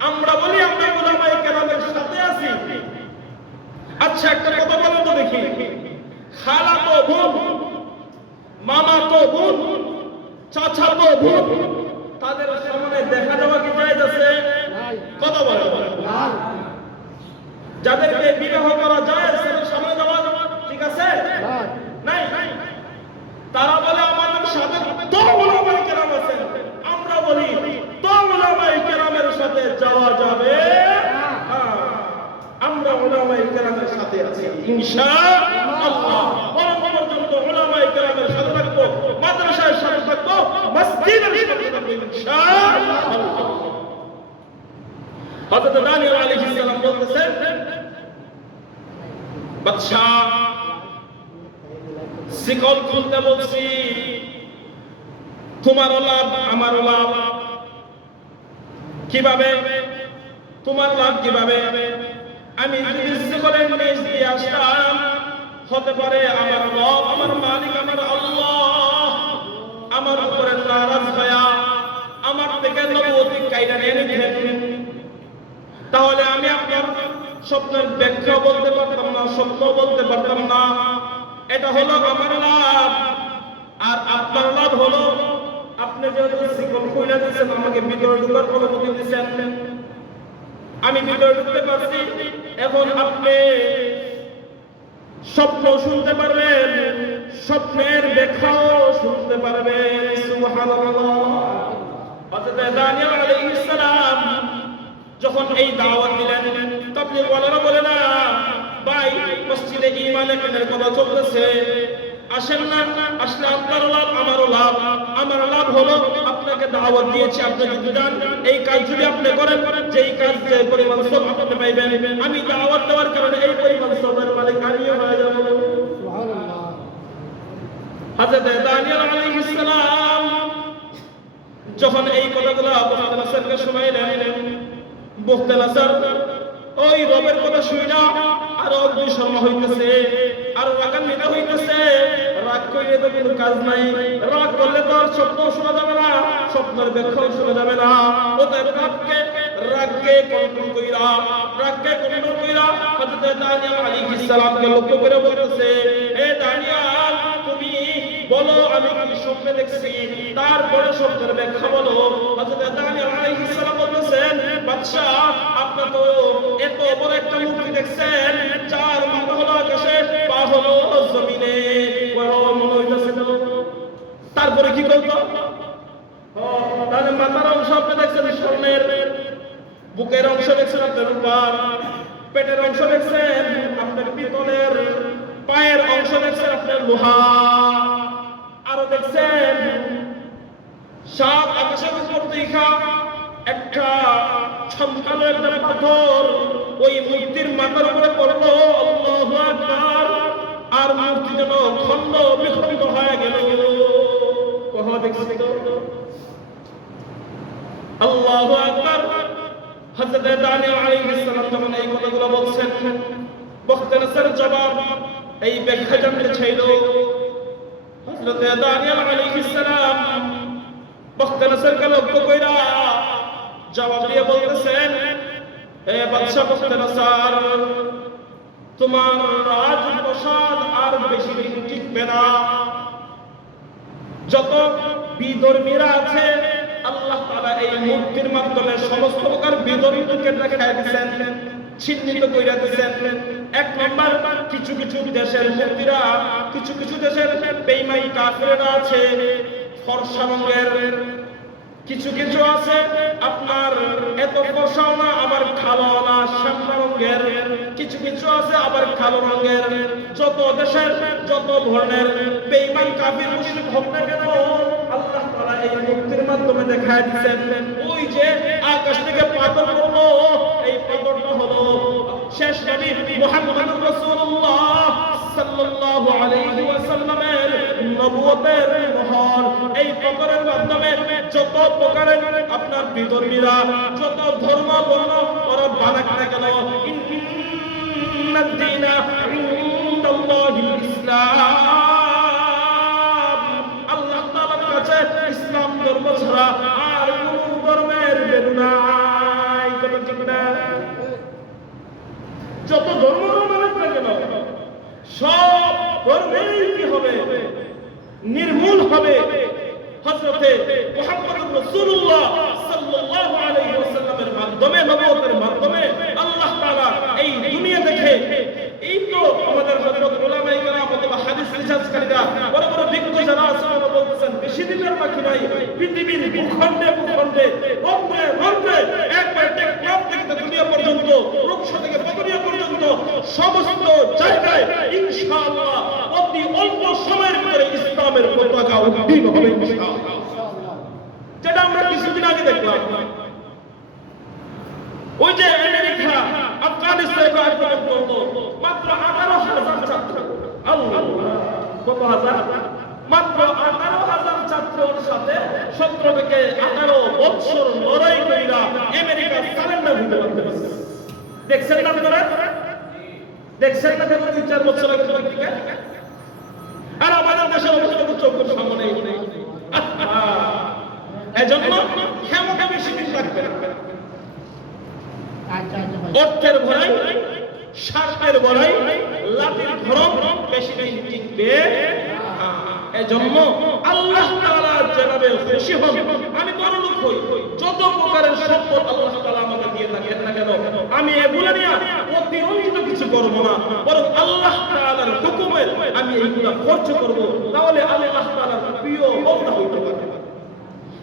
আমরা বলি আমরা উলামায়ে কেরামের সাথে আছি। আচ্ছা, একটা কথা বলেন তো দেখি, খালা তো বোন, মামা তো বোন, চাচা তো বোন, তাদের সামনে দেখা যাওয়া কি জায়েজ আছে? কথা বলেন। যাদেরকে বিবাহ করা জায়েজ, তাদের সামনে যাওয়া ঠিক আছে? নাই। তারা বলে আমাদের সাথে তো উলামায়ে কেরাম আছেন, আমরা বলি তো উলামায়ে কেরামের সাথে যাওয়া যাবে। আমরা উলামায়ে কেরামের সাথে আছি ইনশাআল্লাহ। পরবর্তীত উলামায়ে কেরামের সাথে থাকবো, মাদ্রাসার সাথে থাকবো, মসজিদের সাথে থাকবো ইনশাআল্লাহ। হযরত দানিয়েল আলাইহিস সালাম বলতেছেন, বাদশা শিকল খুলতে বলছি, তোমারও লাভ আমারও লাভ। কিভাবে? তোমার লাভ কিভাবে? আমি যদি শিকলের নিচ দিয়ে আসতাম, হতে পারে আমার রব, আমার মালিক, আমার আল্লাহ আমার উপরে নারাজ হয়া আমার থেকে নবুয়ত কাইরা নিয়ে নিতেন। তাহলে আমি আপনার স্বপ্নের ব্যাখ্যা বলতে পারতাম না, স্বপ্ন বলতে পারতাম না। এটা হলো আমার লাভ। আর আপনার লাভ হলো আপনি যেহেতু শিকল খুলে দিয়েছেন, আমাকে ভিতরে ঢোকার অনুমতি দিয়েছেন, আমি ভিতরে ঢুকতে পারছি। এখন আপনি স্বপ্ন শুনতে পারবেন, স্বপ্নের ব্যাখ্যাও শুনতে পারবেন। সুবহানাল্লাহ। হযরত দানিয়েল আলাইহিস সালাম যখন এই দাওয়াত দিলেন, তাবলীগ ওয়ালারা বলে না ভাই, মসজিদে ঈমানের কথা চলতেছে, আসেন না, আসলে আপনারও লাভ আমারও লাভ। আমার লাভ হলো আপনাকে দাওয়াত দিয়েছি, আপনি যদি যান, এই কাজ যদি আপনি করেন, যেই কাজ যে পরিমাণ সওয়াব আপনি পাইবেন, আমি দাওয়াত দেওয়ার কারণে এই পরিমাণ সওয়াবের মালিক আমিও হয়ে যাব। সুবহানাল্লাহ। হযরত দানিয়েল আলাইহিস সালাম যখন এই কথাগুলো বখতানাসারকে শোনাইলেন, বখতানাসার ওই রবের কথা শুইনা আরো অগ্নিশর্মা হইতেছে, আর রাগান্বিত হইতেছে। রাগ কইলে তো কোনো কাজ নাই, রাগ করলে তো আর স্বপ্ন শোনা যাবে না, স্বপ্নের ব্যাখ্যাও শোনা যাবে না। ওদের রাগকে কন্ট্রোল কইরা, হযরত দানিয়েল আলাইহিস সালামকে লক্ষ্য করে বলতেছে, এ দানিয়েল, তুমি বলো আমি কি স্বপ্নে দেখছি, তারপরে স্বপ্নের ব্যাখ্যা বলো। হযরত দানিয়েল আলাইহিস সালাম বলতেছেন, বাদশা, আপনি তো এত বড় একটা মূর্তি দেখছেন, যার মাথা হলো আকাশে, পা হলো জমিনে, বড় মনে হইতেছে তো। তারপরে কি করতো? তাহলে মাথার অংশ আপনি দেখছেন স্বর্ণের, বুকের অংশ দেখছেন আপনার রূপার, পেটের অংশ দেখছেন আপনার পিতলের, পায়ের অংশ দেখছেন আপনার লোহা, আরো দেখছেন সাত আকাশের উপর দেখা একটা ছমকালো একটা পাথর ওই মূর্তির মাথার উপরে পড়লো। আল্লাহু আকবার। আর মূর্তি যেন খন্ড বিখণ্ড হয়ে গেল। কখন দেখছি তো? আল্লাহু আকবার। হযরত দানিয়েল আলাইহিস সালাম যখন এই কথাগুলো বলছেন, বখতানাসার জবাব এই ব্যাখ্যা জানতে চাইল। হযরত দানিয়েল আলাইহিস সালাম বখতানাসারকে লক্ষ্য কইরা জবাব দিয়ে বলতেছেন, হে বাদশা বখতানাসার, তোমার রাজপ্রাসাদ আর বেশি দিন টিকবে না। যত বিধর্মীরা আছে, আল্লাহ তাআলা এই মূর্তির মাধ্যমে সমস্ত প্রকার বিধর্মীকে দেখায় দিয়েছেন। চিহ্নিত কইরা দিয়েছেন। এক নাম্বার, কিছু কিছু দেশের মন্ত্রীরা, কিছু কিছু দেশের বেঈমান কাফেররা আছে ফর্সা রঙের, কিছু কিছু আছে আপনার এত ফর্সাও না আবার কালো না শ্যামলা রঙের, কিছু কিছু আছে আবার কালো রঙের। যত দেশের যত ধরনের বেঈমান কাফির মুশরিক হোক না কেন, আল্লাহ তাআলা এই মুক্তির মাধ্যমে দেখায় দিয়েছেন। ওই যে আকাশ থেকে পাথর পড়লো, এই পাথরটা হলো শেষ নবী মুহাম্মদুর রাসূলুল্লাহ সাল্লাল্লাহু আলাইহি ওয়াসাল্লামের নবুয়তের মোহর। এই পাথরের মাধ্যমে যত প্রকারের আপনার বিধর্মীরা, যত ধর্ম বর্ণ ওরা বানাক না কেন, ইন্নাদ দীনা ইনদাল্লাহিল ইসলাম, আল্লাহ তাআলার কাছে ইসলাম ধর্ম ছাড়া আর কোন ধর্মের বের নাই। কথা ঠিক না? যত ধর্ম বানাক না কেন, সব ধর্মেই কি হবে? নির্মূল হবে। হযরতে মুহাম্মদুর রাসূলুল্লাহ সাল্লাল্লাহু আলাইহি ওয়াসাল্লামের মাধ্যমে, নবুয়তের মাধ্যমে আল্লাহ তাআলা এই দুনিয়া দেখে, এই তো আমাদের হযরত উলামায়ে কেরাম অথবা হাদিস রিসার্চকারীরা বড় বড় বিজ্ঞ যারা আছেন ওরা বলতেছেন বেশি দিনের বাকি নাই, পৃথিবীর ভূখণ্ডে ভূখণ্ডে রন্ধ্রে রন্ধ্রে একবার টেকনাফ থেকে দুনিয়া পর্যন্ত, রূপস থেকে পতনিয়া পর্যন্ত সমস্ত জায়গায় ইনশাআল্লাহ অতি অল্প সময়ের ভিতরে ইসলামের পতাকা উড্ডীন হবে ইনশাআল্লাহ। যেটা আমরা কিছুদিন আগে দেখলাম, ওই যে আমেরিকা আফগানিস্তানে আক্রমণ করলো, মাত্র 18,000 ছাত্র, আল্লাহ কত হাজার, মাত্র 18,000 ছাত্রের সাথে 17 থেকে 18 বছর লড়াই কইরা আমেরিকা সারেন্ডার হতে পারছে। দেখছেন না আপনারা? দেখছেন না কেন 3-4 বছর আগে থেকে? আর আমাদের দেশের অবস্থা তো চোখের সামনে। এজন্য ক্ষমতা বেশি দিন লাগবে না। অর্থের ভরাই, স্বার্থের ভরাই, লাঠির ধরম বেশি দিন টিকবে। এজন্য আল্লাহ তাআলা যেভাবে খুশি হন, আমি বড় লোক হই, যত প্রকারের সম্পদ আল্লাহ তাআলা আমাকে দিয়ে থাকেন না কেন, আমি এগুলো নিয়ে অতিরঞ্জিত কিছু করব না, বরং আল্লাহ তাআলার হুকুমের আমি এইগুলা খরচ করব। তাহলে আল্লাহ তাআলার প্রিয় বান্দা হইতে পারবে।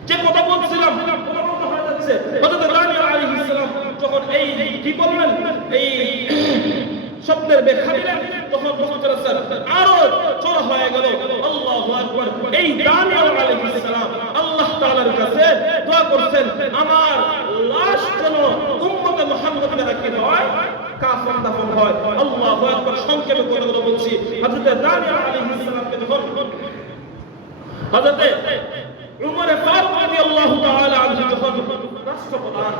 যে কথা বলছিলাম প্রমাণিত হয়ে যাচ্ছে। হযরত দানিয়েল আলাইহিস সালাম যখন এই কি বললেন, এই শব্দের ব্যাখ্যা দিলেন, তখন মুহাম্মদ রাসূলুল্লাহ আরো চড়া হয়ে গেল। আল্লাহু আকবার। এই দানিয়েল আলাইহিস সালাম আল্লাহ তাআলার কাছে দোয়া করছেন, আমার লাশ যেন উম্মতে মুহাম্মদের রাখি হয়, কাফন দাফন হয়। আল্লাহু আকবার। সংক্ষেপে কথাগুলো বলছি। হযরত দানিয়েল আলাইহিস সালামকে যখন হযরত উমর ফারুক রাদিয়াল্লাহু তাআলা আনহু যখন রাষ্ট্রপ্রধান,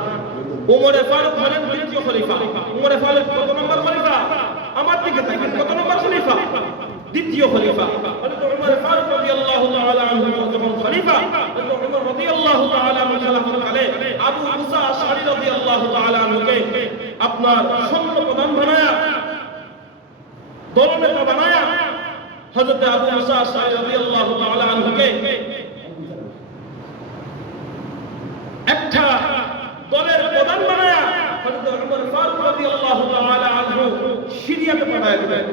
উমর ফারুক হলেন দ্বিতীয় খলিফা। উমর ফারুক কত নম্বর খলিফা? আমার দিকে তাকান, কত নম্বর খলিফা? দ্বিতীয় খলিফা। হযরত উমর ফারুক রাদিয়াল্লাহু তাআলা আনহু যখন খলিফা, হযরত উমর রাদিয়াল্লাহু তাআলা আনহু খেলাফত কালে আবু মুসা আশআরী রাদিয়াল্লাহু তাআলা আনহুকে আপনার সৈন্য প্রধান বানায়া, দলনেতা বানায়া, হযরত আবু মুসা আশআরী রাদিয়াল্লাহু তাআলা আনহুকে একটা দলের প্রধান বানায়া হযরত উমর ফারুক রাদিয়াল্লাহু তাআলা আনহু সিরিয়াতে পাঠায় দিলেন।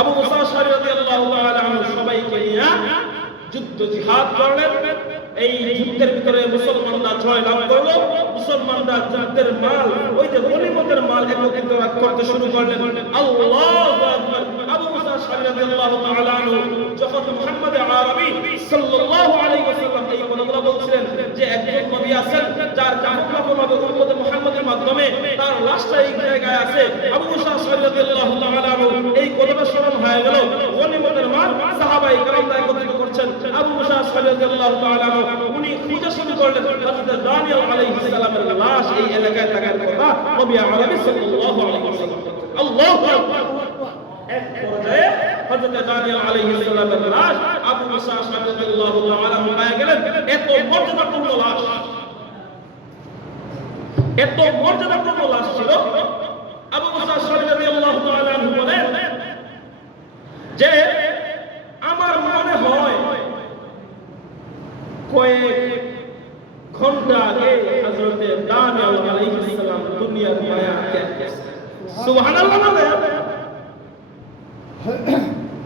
আবু মুসা আশআরী রাদিয়াল্লাহু তাআলা আনহু সবাইকে নিয়ে যুদ্ধ জিহাদ করলেন। এই যুদ্ধের ভিতরে মুসলমানরা জয় লাভ করলো। মুসলমানরা যুদ্ধের মাল, ওই যে গনিমতের মাল একত্রিত করতে শুরু করলেন। আল্লাহু আকবার। আবু মুসা আশআরী রাদিয়াল্লাহু তাআলা আনহু যখন মুহাম্মদ আরবি সাল্লাল্লাহু আলাইহি ওয়াসাল্লাম এই কথাগুলো বলছিলেন যে একজন নবী আছেন যার কাফন হবে উম্মতে মুহাম্মদের মাধ্যমে, তার লাশটা এই জায়গায় আছে। আবু মুসা আশআরী রাদিয়াল্লাহু তাআলা আনহু এই কথাটা স্মরণ হয়ে গেল। গনিমতের মাল সাহাবায়ে কেরামরা একত্রিত করছেন। আবু মুসা আশআরী রাদিয়াল্লাহু তাআলা আনহু উনি খুঁজে শুরু করলেন হযরত দানিয়েল আলাইহিস সালামের লাশ এই এলাকায় থাকার কথা নবী আরবি সাল্লাল্লাহু আলাইহি ওয়াসাল্লাম। আল্লাহু আকবার। এক পর্যায়ে হযরত দানিয়েল আলাইহিস সালামের লাশ আবু মুসা আশআরী রাদিয়াল্লাহু তাআলা আনহু পেয়ে গেলেন। এত মর্যাদাপূর্ণ লাশ, এত মর্যাদাপূর্ণ লাশ ছিল। আবু মুসা আশআরী রাদিয়াল্লাহু তাআলা আনহু বলেন যে আমার মনে হয় কয়েক ঘন্টা আগে হযরত দানিয়েল আলাইহিস সালাম দুনিয়ার সুবহানাল্লাহ বলে।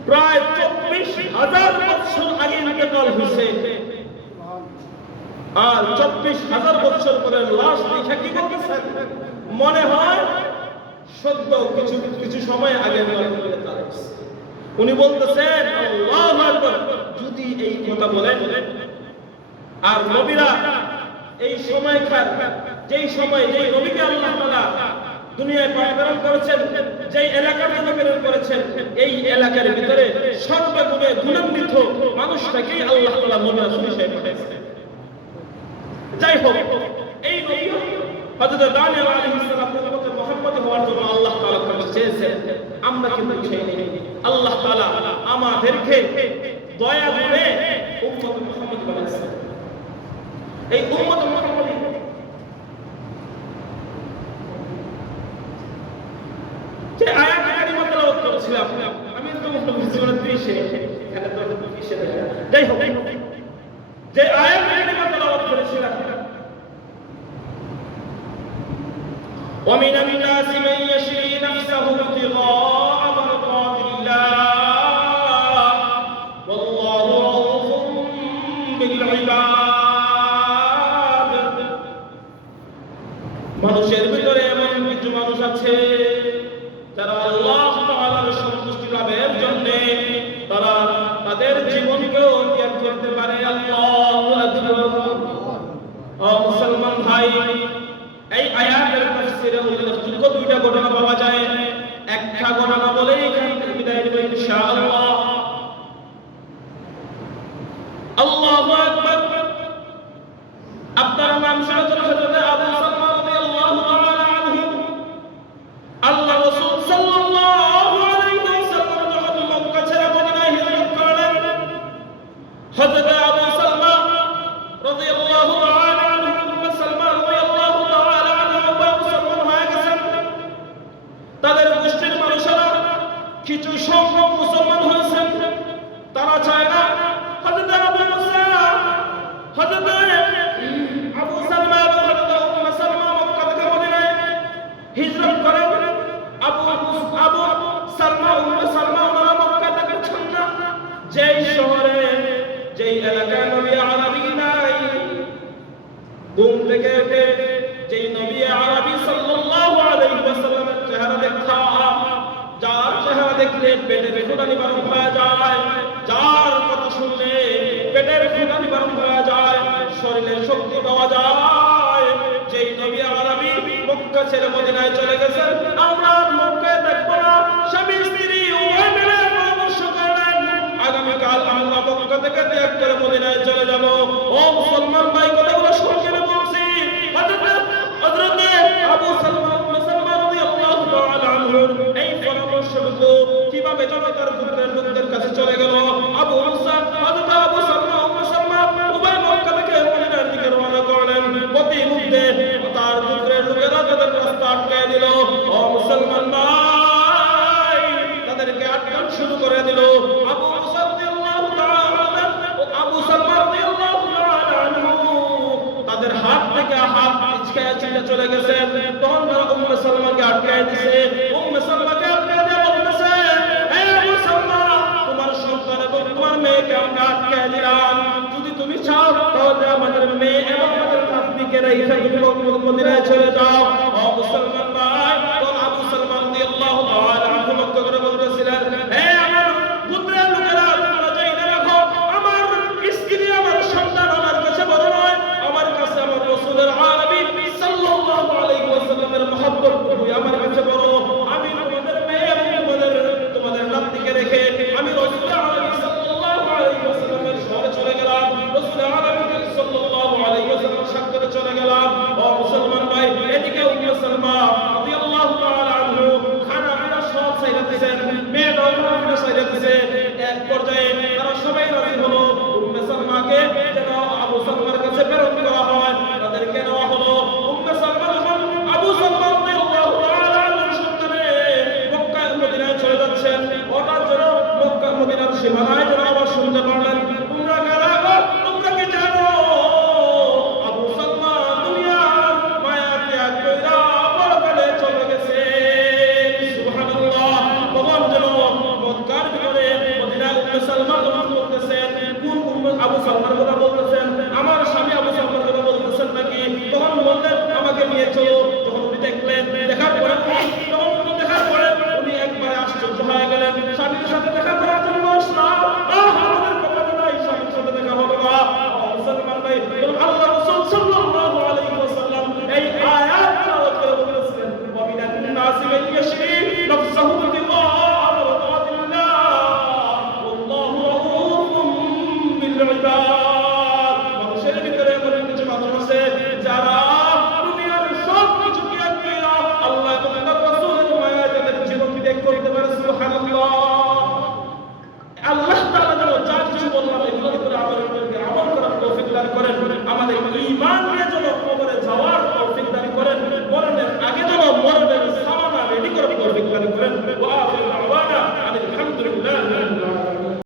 প্রায় 24,000 বছর আগে ইন্তেকাল হয়েছে, আর 24,000 বছর পরে লাশ দেখে কি করতেছেন? মনে হয় সত্য কিছু সময় আগে উনি বলতেছেন আল্লাহু আকবার। যদি এই কথা বলেন, আর নবীরা এই সময়কার যেই সময় যেই নবীকে আল্লাহ তাআলা দুনিয়ায় প্রেরণ করেছেন, যেই এলাকাতে প্রেরণ করেছেন, এই এলাকার ভিতরে সর্বগুণে গুণান্বিত মানুষটাকেই আল্লাহ তাআলা নবী রাসূল হিসেবে পাঠিয়েছেন। যাই হোক, এই নবী হযরত দানিয়েল আলাইহিস সালাম উম্মতে মুহাম্মদী হওয়ার জন্য আল্লাহ তাআলা কাছে চেয়েছেন, আমরা কিন্তু চাইনি। আল্লাহ তাআলা আমাদেরকে দয়া করে উম্মতে মুহাম্মদী বানিয়েছেন। এই উম্মতে মুহাম্মদী যে আয়াত কারিমা তেলাওয়াত করেছিলাম, আমি তো জীবনে 30 এখানে তো 30 যাই হোক, যে আয়াত কারিমা তেলাওয়াত করেছিলাম, ومن الناس من يشري نفسه ابتغاء مرضات الله والله رؤوف بالعباد। মানুষের ভিতরে এমন কিছু মানুষ আছে যারা আল্লাহ তাআলার সন্তুষ্টি লাভের জন্য তারা তাদের জীবনকেও ত্যাগ করতে পারে। আল্লাহু আকবার। ও মুসলমান ভাই, এই আয়াতের তাফসীরে উল্লেখযোগ্য দুইটা ঘটনা পাওয়া যায়। একটা ঘটনা বলেই এখান থেকে বিদায় নেব ইনশাআল্লাহ। আল্লাহু আকবার। আপনার নাম শুনেছেন হযরত আবু সালমা রাদিয়াল্লাহু তাআলা আনহু। আল্লাহ রাসূল সাল্লাল্লাহু আলাইহি ওয়াসাল্লাম যখন মক্কা ছেড়ে মদিনায় হিজরত করলেন, হযরত আবু সালমা রাদিয়াল্লাহু তাআলা আনহু সালমা রাদিয়াল্লাহু তাআলা আনহু মুসলমান হয়ে গেছেন। তাদের গোষ্ঠীর মানুষেরা কিছু সংখ্যক মুসলমান হয়েছেন। তারা চায় না হযরত আবু মুসা, হযরত আবু সালমা এবং হযরত উম্মে সালমা মক্কা থেকে মদিনায় হিজরত করেন। আবু সালমা উম্মে সালমা ওনারা মক্কা থাকছেন না। যেই শহরে যেই এলাকায় নবী আরবি নাই, ঘুম থেকে উঠে যেই নবী আরবি সাল্লাল্লাহু আলাইহি ওয়াসাল্লামের চেহারা দেখা, যার চেহারা দেখলে পেটের ক্ষুধা নিবারণ হয়ে যায়, যার কথা শুনলে পেটের ক্ষুধা নিবারণ হয়ে যায়, শরীরে শক্তি পাওয়া যায়, যেই নবী আরবি মক্কা ছেড়ে মদিনায় চলে গেছেন। আমরা মক্কায় দেখব না। স্বামী স্ত্রী উভয় মিলে পরামর্শ করলেন, আগামীকাল আমরা মক্কা থেকে ত্যাগ করে মদিনায় চলে যাব। ও মুসলমান ভাই, কথাগুলো শুনতে বলছি। হযরত আবু সালমা উম্মে সালমা রাদিয়াল্লাহু তাআলা আনহুর এই পরামর্শটুকু কিভাবে জনতার গোত্রের লোকদের কাছে চলে গেল। আবু মুসা, হযরত আবু সালমা উম্মে সালমা উভয় মক্কা থেকে মদিনার দিকে রওনা করলেন। প্রতি মুহূর্তে তার গোত্রের লোকেরা তাদের রাস্তা আটকায় দিল। ও মুসলমান ভাই, তাদেরকে আটকানো শুরু করে দিল। আবু মুসা রাদিয়াল্লাহু তাআলা ও আবু সালমা রাদিয়াল্লাহু তাআলা আনহু তাদের হাত থেকে হাত ইচকায়া চলে গেছে। তখন তারা উম্মে সালমাকে আটকায় দিয়েছে। উম্মে সালমাকে আটকায় দিয়ে বলতেছে, হে আবু সালমা, তোমার সন্তান এবং তোমার মেয়েকে আমরা আটকায় দিলাম। যদি তুমি চাও তাহলে আমাদের মেয়ে এবং আমাদের নাতনিকে রেখে তুমি মদিনায় চলে যাও। ও মুসলমান ভাই, তো আবু সালমা রাদিয়াল্লাহু তাআলা আনহু লক্ষ্য করে বলতেছিলেন, হে আমার গোত্রের লোকেরা, তোমরা যাইতে রাখো, আমার স্ত্রী আমার সন্তান আমার কাছে বড় নয়, আমার কাছে আমার রাসূলের আরবি সাল্লাল্লাহু আলাইহি ওয়াসাল্লামের মহব্বত আমার কাছে বড়। আমি তোমাদের মেয়ে এবং তোমাদের নাতনিকে রেখে আমি রাসূল আরবি সাল্লাল্লাহু আলাইহি ওয়াসাল্লামের শহরে চলে গেলাম। রাসূল আরবি সাল্লাল্লাহু আলাইহি ওয়াসাল্লামের সাক্ষাতে চলে গেলাম। ও মুসলমান ভাই, এদিকে আমরা এগুলোর উপরে আমল করবেন